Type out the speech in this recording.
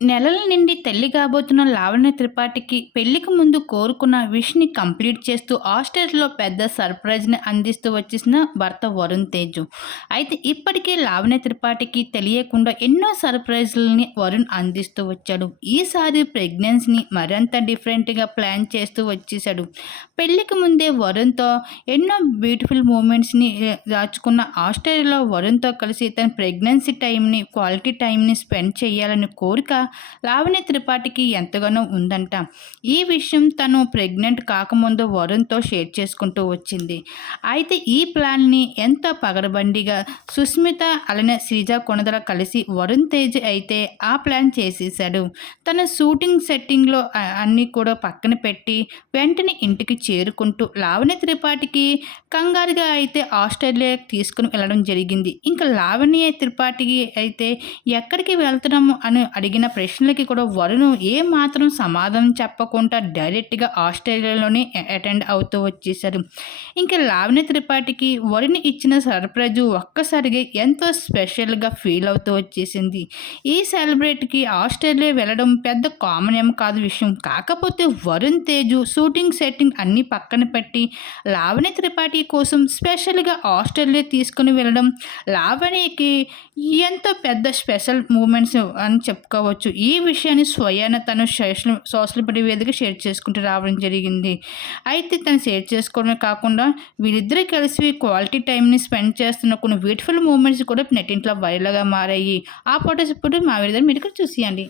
నెలల నుండి తల్లి కాబోతున్న లావణ్య త్రిపాఠికి పెళ్లికి ముందు కోరుకున్న విష్‌ని కంప్లీట్ చేస్తూ ఆస్ట్రేలియాలో పెద్ద సర్ప్రైజ్‌ని అందిస్తూ వచ్చేసిన భర్త వరుణ్ తేజ్. అయితే ఇప్పటికే లావణ్య త్రిపాఠికి తెలియకుండా ఎన్నో సర్ప్రైజ్‌లని వరుణ్ అందిస్తూ వచ్చాడు. ఈసారి ప్రెగ్నెన్సీని మరింత డిఫరెంట్‌గా ప్లాన్ చేస్తూ వచ్చేసాడు. పెళ్లికి ముందే వరుణ్‌తో ఎన్నో బ్యూటిఫుల్ మూమెంట్స్‌ని దాచుకున్న ఆస్ట్రేలియాలో వరుణ్‌తో కలిసి తన ప్రెగ్నెన్సీ టైంని, క్వాలిటీ టైంని స్పెండ్ చేయాలని కోరిక లావణ్య త్రిపాఠికి ఎంతగానో ఉందంట. ఈ విషయం తను ప్రెగ్నెంట్ కాకముందు వరుణ్‌తో షేర్ చేసుకుంటూ వచ్చింది. అయితే ఈ ప్లాన్‌ని ఎంతో పగడబందీగా సుస్మిత అలానే శ్రీజ కొణిదెల కలిసి వరుణ్ తేజ్ అయితే ఆ ప్లాన్ చేసేసాడు. తన షూటింగ్ సెట్టింగ్‌లో అన్నీ కూడా పక్కన పెట్టి వెంటనే ఇంటికి చేరుకుంటూ లావణ్య త్రిపాఠికి కంగారుగా అయితే ఆస్ట్రేలియాకి తీసుకొని వెళ్ళడం జరిగింది. ఇంకా లావణ్య త్రిపాఠికి అయితే ఎక్కడికి వెళ్తున్నాము అని అడిగిన ప్రశ్నలకి కూడా వరుణ్ ఏమాత్రం సమాధానం చెప్పకుండా డైరెక్ట్‌గా ఆస్ట్రేలియాలోనే అటెండ్ అవుతూ వచ్చేసారు. ఇంకా లావణ్య త్రిపాఠికి వరుణ్ ఇచ్చిన సర్ప్రైజు ఒక్కసారిగా ఎంతో స్పెషల్‌గా ఫీల్ అవుతూ వచ్చేసింది. ఈ సెలబ్రేట్‌కి ఆస్ట్రేలియా వెళ్ళడం పెద్ద కామన్ ఏం కాదు విషయం. కాకపోతే వరుణ్ తేజు షూటింగ్, సెట్టింగ్ అన్నీ పక్కన పెట్టి లావణ్య త్రిపాఠి కోసం స్పెషల్‌గా ఆస్ట్రేలియా తీసుకొని వెళ్ళడం లావణ్యకి ఎంతో పెద్ద స్పెషల్ మూమెంట్స్ అని చెప్పుకోవచ్చు. ఈ విషయాన్ని స్వయాన తను సోషల్ మీడియా వేదికగా షేర్ చేసుకుంటూ రావడం జరిగింది. అయితే తను షేర్ చేసుకోవడమే కాకుండా వీళ్ళిద్దరూ కలిసి క్వాలిటీ టైంని స్పెండ్ చేస్తున్న కొన్ని బ్యూటిఫుల్ మూమెంట్స్ కూడా నెట్టింట్లో వైరల్‌గా మారాయి. ఆ ఫోటోస్ ఇప్పుడు మా వీడియోలో మీరు ఇక్కడ చూసేయండి.